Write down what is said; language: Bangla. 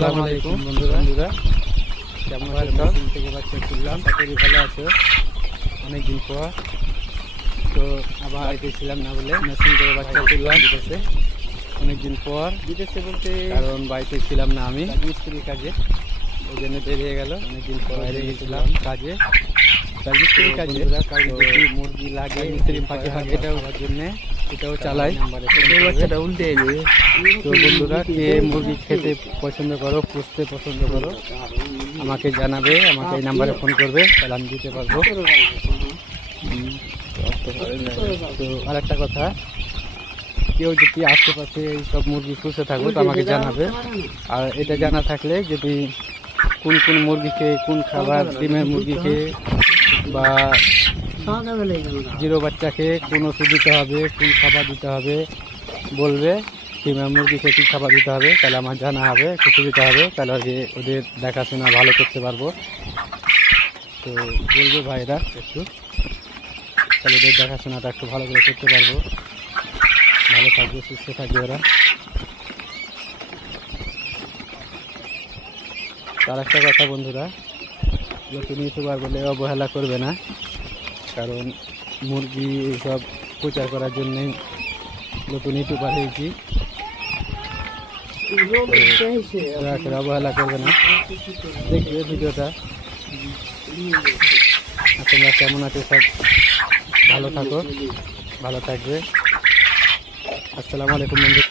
আসসালামু আলাইকুম বন্ধুরা, কেমন আছো? থেকে বাচ্চা তুললাম, চাকরি ভালো আছো? অনেকদিন পর তো আবার আইতেছিলাম না বলে মেশিন থেকে বাচ্চা তুললাম বিদেশে। অনেকদিন পর বিদেশে বলতে কারণ বাড়িতে ছিলাম না, আমি মিস্ত্রি কাজে, ওই জন্য বেরিয়ে গেল। অনেকদিন পর বাইরে গেছিলাম কাজে, মিস্ত্রি কাজে। যদি মুরগি লাগে মিস্ত্রি ফাঁকে ফাঁকে এটাও হওয়ার জন্যে এটাও চালাই। বাচ্চাটা উল্টে তো বন্ধুরা, কে মুরগি খেতে পছন্দ করো, পুষতে পছন্দ করো, আমাকে জানাবে, আমাকে এই নাম্বারে ফোন করবে, তাহলে আমি দিতে পারবো। তো আরেকটা কথা, কেউ যদি আশেপাশে এইসব মুরগি পুষে থাকো তো আমাকে জানাবে। আর এটা জানা থাকলে যদি কোন কোন মুরগি খেয়ে, কোন খাবার, ডিমের মুরগি খেয়ে বা জিরো বাচ্চাকে কোন ওষুধ দিতে হবে, কোন খাবার দিতে হবে বলবে। ডিমের মুরগিকে কী খাবার দিতে হবে তাহলে আমার জানা হবে, কিছু দিতে হবে, তাহলে ওদের দেখাশোনা ভালো করতে পারবো। তো বলবে ভাইরা একটু, তাহলে ওদের দেখাশোনাটা একটু ভালো করে করতে পারবো, ভালো থাকবে, সুস্থ থাকবে ওরা। তার একটা কথা বন্ধুরা, নতুন ইউটিউবার বলে অবহেলা করবে না, কারণ মুরগি এইসব প্রচার করার জন্যই নতুন ইউটিউবার হয়েছি। অবহেলা করবে না, দেখবে ভিডিওটা। তোমরা কেমন আছো সব, ভালো থাকো, ভালো থাকবে। আসসালামু আলাইকুম বন্ধু।